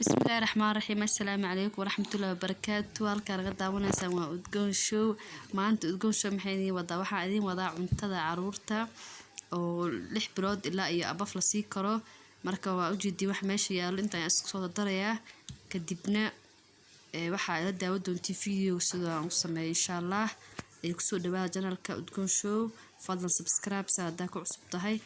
بسم الله الرحمن الرحيم. السلام عليكم ورحمة الله وبركاته. halkaan laga daawanaysan waa udgoon show. maanta udgoon show maxay wada waxa idin wada cuntada caruurta oo 6 bilood ilaa iyo abaf la sii karo. marka waa u jeedii wax meesha yaalo inta isku soo daraya kadibna waxa la daawo doontii video sida aan u sameeyo insha Allah. ay ku soo dhawaada channelka udgoon show. fadlan subscribe saada ku cusub tahay.